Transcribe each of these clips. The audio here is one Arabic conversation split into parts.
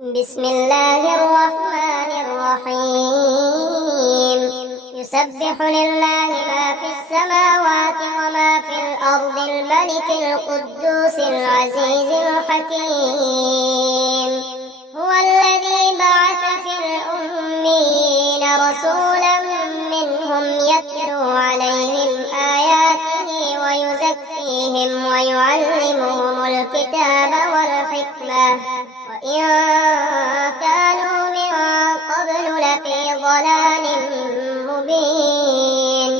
بسم الله الرحمن الرحيم. يسبح لله ما في السماوات وما في الأرض، الملك القدوس العزيز الحكيم. هو الذي بعث في الأميين رسولا منهم يتلو عليهم آياته ويزكيهم ويعلمهم الكتاب والحكمة وإن كانوا من قبل لفي ضلال مبين،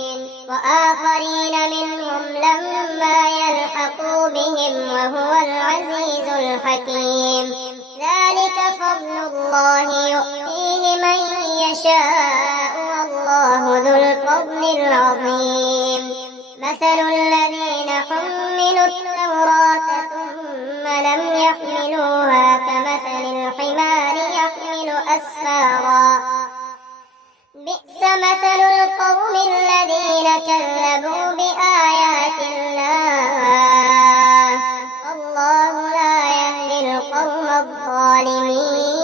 وآخرين منهم لما يلحقوا بهم وهو العزيز الحكيم. ذلك فضل الله يؤتيه من يشاء والله ذو الفضل العظيم. مثل الذين حملوا التوراة ثم لم يحملوها كمثل الحمار يحمل أسفارا، بئس مثل القوم الذين كذبوا بآيات الله، والله لا يهدي القوم الظالمين.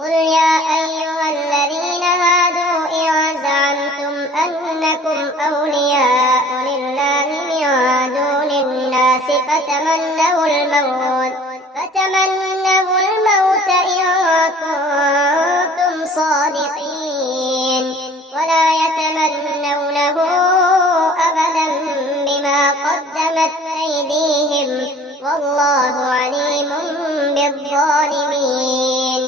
قل يا أيها الذين هادوا إن زعمتم أنكم أولياء لله من دون الناس فتمنوا الموت إن كنتم صادقين، ولا يتمنونه أبدا بما قدمت أيديهم والله عليم بالظالمين.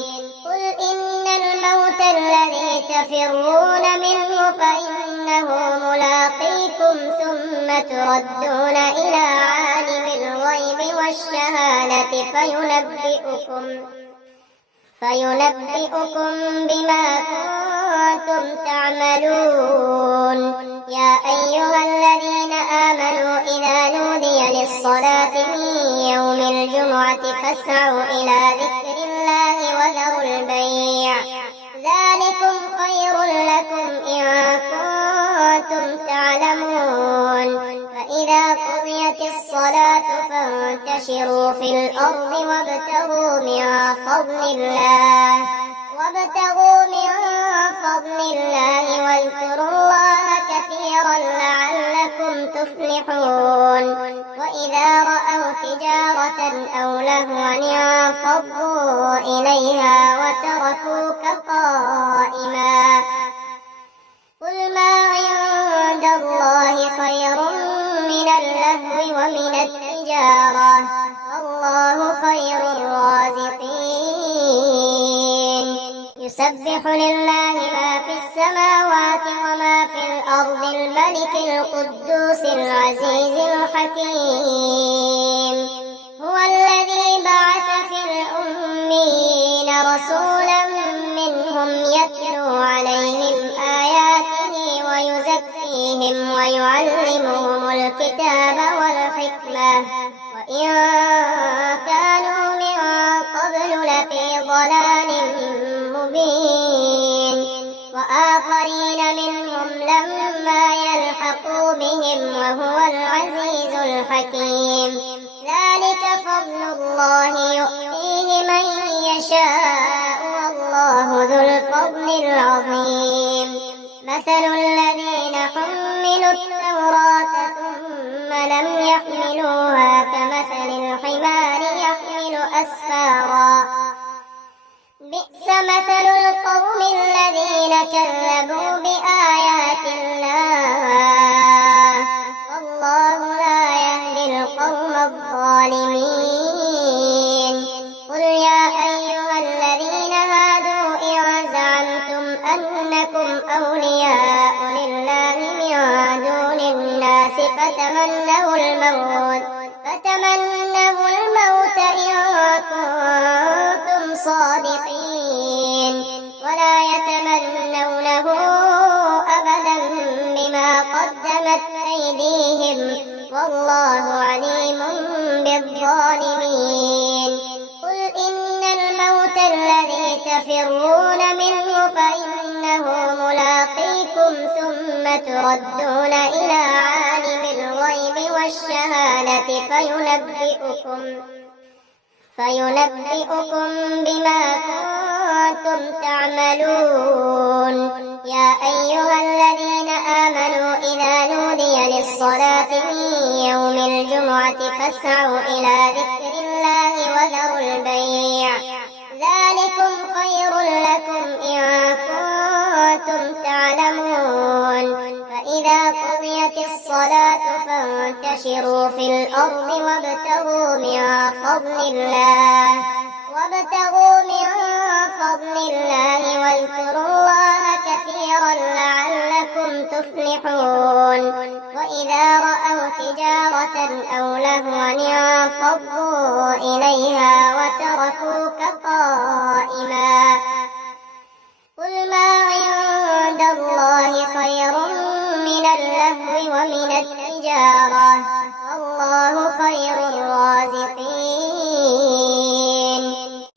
قل إن الموت الذي تفرون منه فإنه ملاقيكم ثم تردون إلى عالم الغيب والشهادة فينبئكم بما كنتم تعملون. يا أيها الذين آمنوا إذا نودي للصلاة من يوم الجمعة فاسعوا إلى ذكر الله وذروا البيع، ذلكم خير لكم إن كنتم تعلمون. فإذا قضيت الصلاة فانتشروا في الأرض وابتغوا من فضل الله واذكروا الله كثيرا لعلكم تفلحون. وإذا رأوا تجارة أو لهوا انفضوا إليها وتركوك قائما. قل ما عند الله خير من اللهو ومن التجارة، الله خير الرازقين. يسبح لله ما في السماوات وما في الأرض، الملك القدوس العزيز الحكيم. هو الذي بعث في الأميين رسولا منهم يتلو عليهم آياته ويزكيهم ويعلمهم الكتاب والحكمة وإن كانوا من قبل لفي ضلال مبين، وآخرين منهم لما يلحقوا بهم وهو العزيز الحكيم. ذلك فضل الله يؤتيه من يشاء والله ذو الفضل العظيم. مثل الذين حملوا التوراة ثم لم يحملوها كمثل الحمار يحمل أسفارا، بئس مثل القوم الذين كذبوا بآيات الله، والله لا يهدي القوم الظالمين. قل يا أيها الذين هادوا إن زعمتم أنكم أولياء لله من دون الناس فتمنوا الموت إن كنتم صادقين، ولا يتمنونه أبدا بما قدمت أيديهم والله عليم بالظالمين. قل إن الموت الذي تفرون منه فإنه ملاقيكم ثم تردون إلى عالم الغيب والشهادة فينبئكم بما كنتم تعملون. يا أيها الذين آمنوا إذا نودي للصلاة من يوم الجمعة فاسعوا إلى ذكر الله وذروا البيع ذلكم خير لكم إن كنتم تعلمون. فإذا قضيت الصلاة فانتشروا في الأرض وابتغوا من فضل الله واذكروا الله كثيرا لعلكم تفلحون. وإذا رأوا تجارة أو لهوا انفضوا إليها وتركوك قائما. قل ما عند الله خير من اللهو ومن التجارة والله خير الرازقين.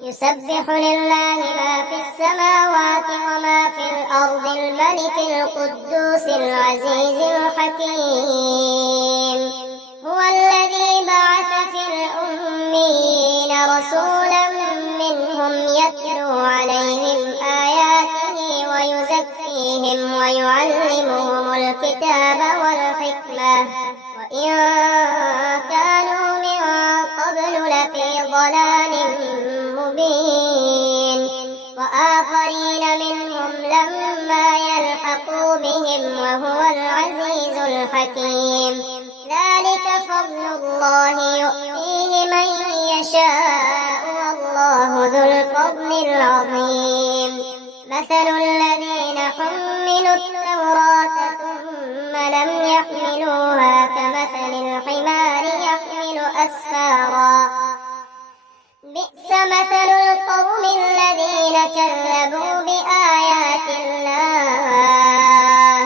يسبح لله ما في السماوات وما في الأرض الملك القدوس العزيز الحكيم. هو الذي بعث في الأميين رسولا منهم يتلو عليهم آياته ويزكيهم ويعلمهم الكتاب والحكمة وإن كانوا من قبل لفي ضلال مبين. وآخرين منهم لما يلحقوا بهم وهو العزيز الحكيم. ذلك فضل الله يؤتيه من يشاء والله ذو الفضل العظيم. مثل الذين حملوا التوراة ثم لم يحملوها كمثل الحمار يحمل أسفارا. بئس مثل القوم الذين كذبوا بآيات الله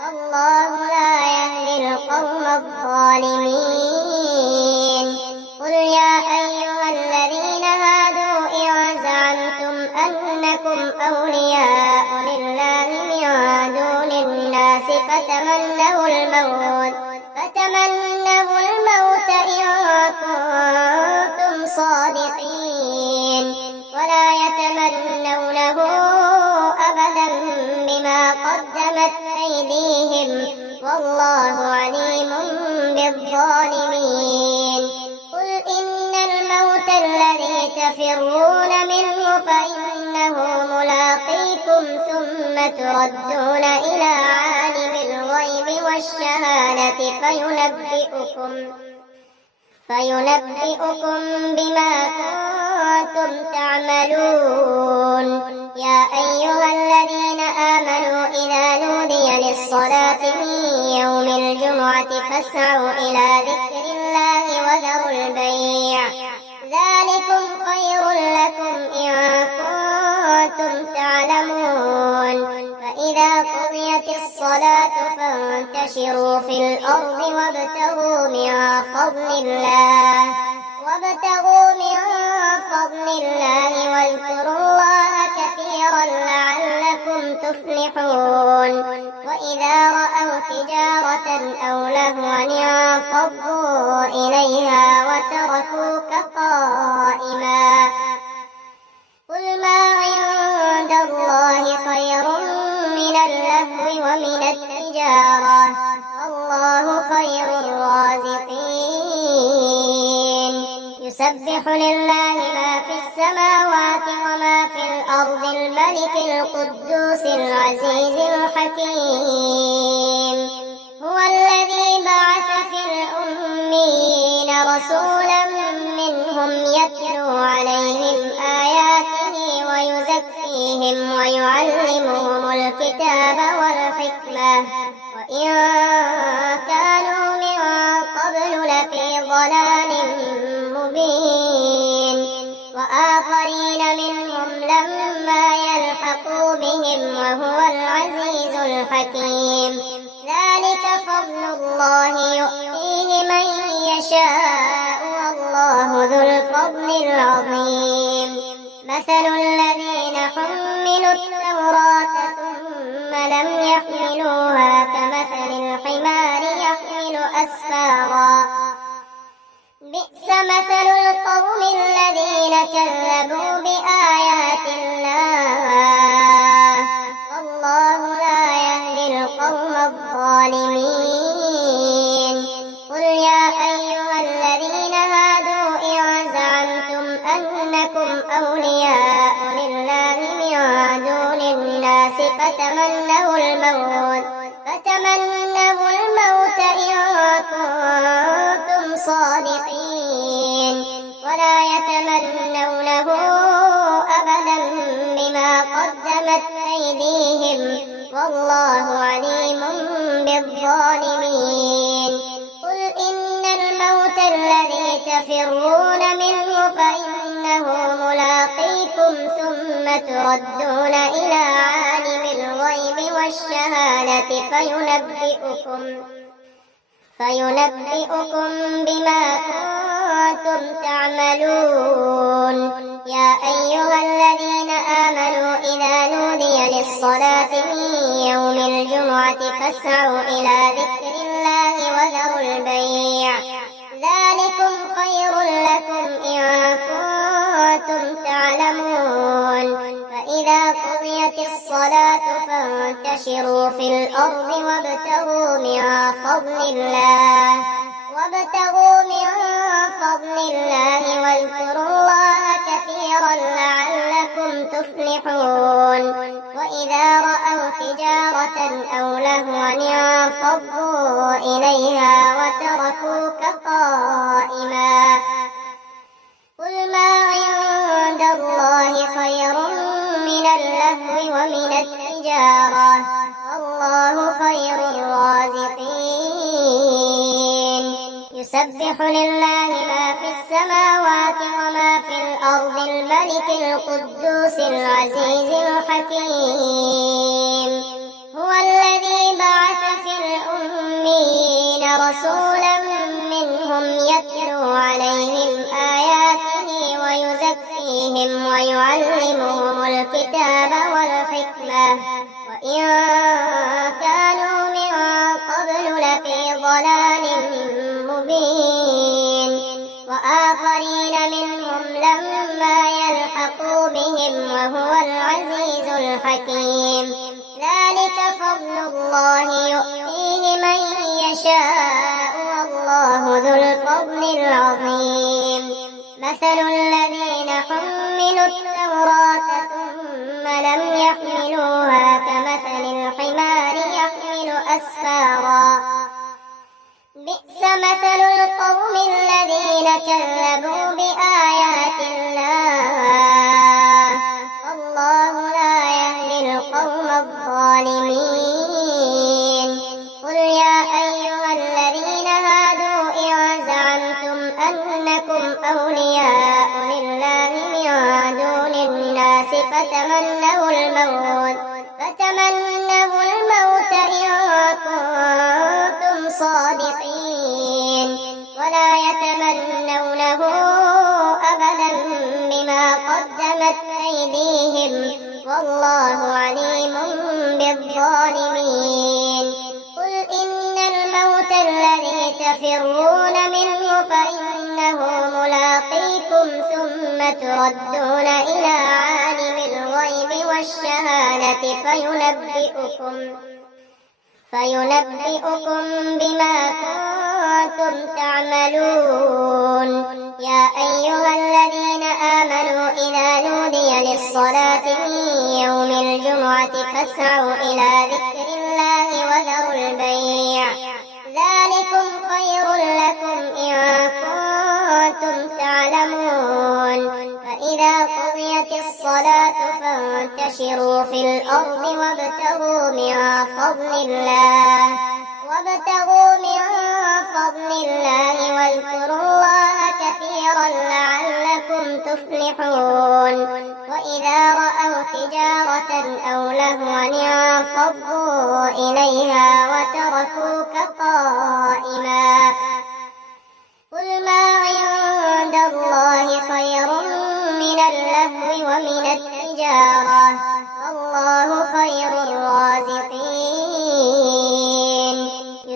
والله لا يهدي القوم الظالمين. قل يا أيها الذين هادوا إن زعمتم أنكم أولياء لله من دون الناس فتمنوا الموت إن كنتم صادقين ولا يتمنونه أبدا بما قدمت أيديهم والله عليم بالظالمين. قل إن الموت الذي تفرون منه فإنه ملاقيكم ثم تردون إلى عالم الغيب والشهادة فينبئكم بما كنتم تعملون. يا أيها الذين آمنوا إذا نودي للصلاة من يوم الجمعة فاسعوا إلى ذكر الله وذروا البيع ذلكم خير لكم إن كنتم تعلمون. فإذا قضيت الصلاة فانتشروا في الأرض وابتغوا من فضل الله واذكروا الله كثيرا لعلكم تفلحون. وإذا رأوا تجارة أو لهوا انفضوا إليها وتركوك قائما. قل ما عند الله خير من اللهو ومن التجارة والله خير الرازقين. يسبح لله ما في السماوات وما في الأرض الملك القدوس العزيز الحكيم. هو الذي بعث في الأميين رسولا منهم يتلو عليهم آياته ويزكيهم ويعلمهم الكتاب والحكمة وإن كانوا من قبل لفي ضلال مبين. وآخرين منهم لما يلحقوا بهم وهو العزيز الحكيم. ذلك فضل الله يؤتيه من يشاء والله ذو الفضل العظيم. مثل الذين حملوا التوراة ثم لم يحملوها كمثل الحمار يحمل أسفارا. بئس مثل القوم الذين كذبوا بآيات الله والله لا يهدي القوم الظالمين قل يا أيها الذين هادوا إن زعمتم أنكم أولياء لله من دون الناس فتمنوا الموت إن كنتم صادقين ولا يتمنونه أبدا بما قدمت أيديهم والله عليم بالظالمين قل إن الموت الذي تفرون منه فإنه ملاقيكم ثم تردون إلى عالم الغيب والشهادة فينبئكم بما كنتم تعملون يا أيها الذين آمنوا إذا نودي للصلاة من يوم الجمعة فاسعوا إلى ذكر الله وذروا البيع ذلكم خير لكم إن كنتم تعلمون فإذا قضيت الصلاة فانتشروا في الأرض وابتغوا من فضل الله واذكروا الله كثيرا لعلكم تفلحون وإذا رأوا تجارة أو لهوا انفضوا إليها وتركوك قائما قل ما عند الله خير من اللهو ومن التجارة والله خير الرازقين يسبح لله ما في السماوات وما في الأرض الملك القدوس العزيز الحكيم هو الذي بعث في الأميين رسولا منهم يتلو عليهم آياته ويزكيهم ويعلمهم الكتاب والحكمة وإن كانوا من قبل لفي ضلال مبين وآخرين منهم لما يلحقوا بهم وهو العزيز الحكيم ذلك فضل الله يؤتيه من يشاء والله ذو الفضل العظيم مثل الذين حملوا التوراة ثم لم يحملوها كمثل الحمار يحمل أسفارا بئس مثل القوم الذين كذبوا بآيات الله والله لا يهدي القوم الظالمين قل يا أيها الذين هادوا إن زعمتم أنكم أولياء لله من دون الناس فتمنوا الموت إن كنتم صادقين ولا يتمنونه أبدا بما قدمت أيديهم والله عليم بالظالمين قل إن الموت الذي تفرون منه فإنه ملاقيكم ثم تردون إلى عالم الغيب والشهادة فينبئكم بما كنتم تعملون يا أيها الذين آمنوا إذا نودي للصلاة من يوم الجمعة فاسعوا إلى ذكر الله وذروا البيع ذلكم خير لكم إن كنتم تعلمون فإذا قضيت الصلاة فانتشروا في الأرض وابتغوا من فضل الله واذكروا الله كثيرا لعلكم تفلحون وإذا رأوا تجارة أو لهوا انفضوا إليها وتركوك قائما قل ما عند الله خير من اللهو ومن التجارة والله خير الرازقين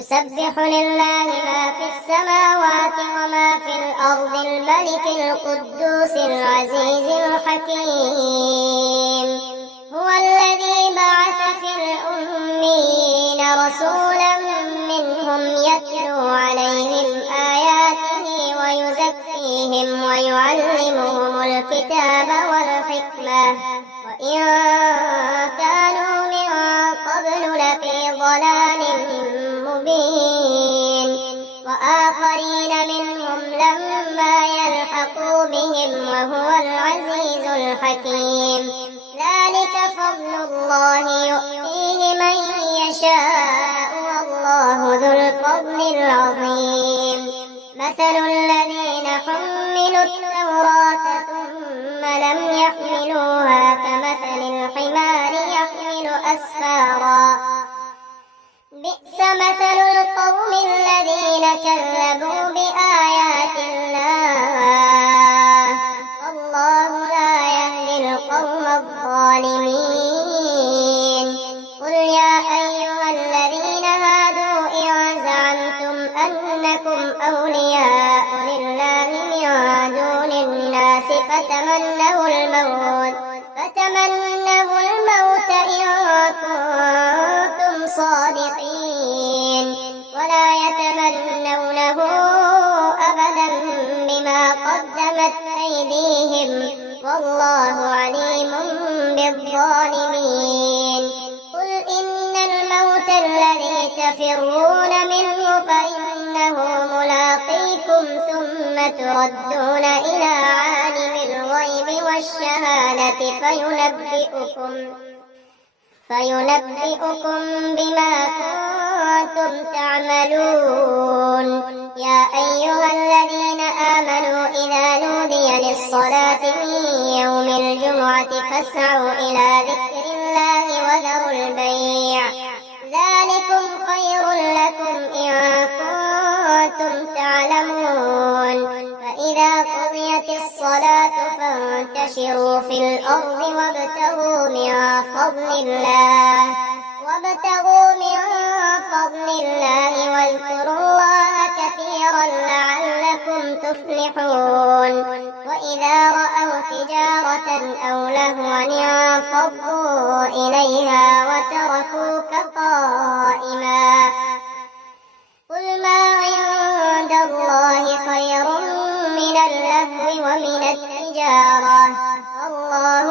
يسبح لله ما في السماوات وما في الأرض الملك القدوس العزيز الحكيم. هو الذي بعث في الأميين رسولا منهم يتلو عليهم آياته ويزكيهم ويعلمهم الكتاب والحكمة وإن كانوا من قبل لفي ضلال مبين. وآخرين منهم لما يلحقوا بهم وهو العزيز الحكيم. ذلك فضل الله يؤتيه من يشاء والله ذو الفضل العظيم. مثل الذين حملوا التوراة ثم لم يحملوها كمثل الحمار يحمل أسفارا بئس مثل القوم الذين كذبوا بآيات الله والله لا يهدي القوم الظالمين. قل يا أيها الذين هادوا إن زعمتم أنكم أولياء لله من دون الناس فتمنوا الموت إن كنتم صادقين ولا يتمنونه أبدا بما قدمت أيديهم والله عليم بالظالمين. قل إن الموت الذي تفرون منه فإنه ملاقيكم ثم تردون إلى عالم الغيب والشهادة فينبئكم بما كنتم تعملون. يا أيها الذين آمنوا إذا نودي للصلاة من يوم الجمعة فاسعوا إلى ذكر الله وذروا البيع ذلكم خير لكم إن كنتم تعلمون. فإذا قضيت الصلاة فانتشروا في الأرض وابتغوا من فضل الله واذكروا الله كثيرا لعلكم تفلحون. وإذا رأوا تجارة أو لهوا انفضوا إليها وتركوك قائما. قل ما عند الله خير من اللهو ومن التجارة والله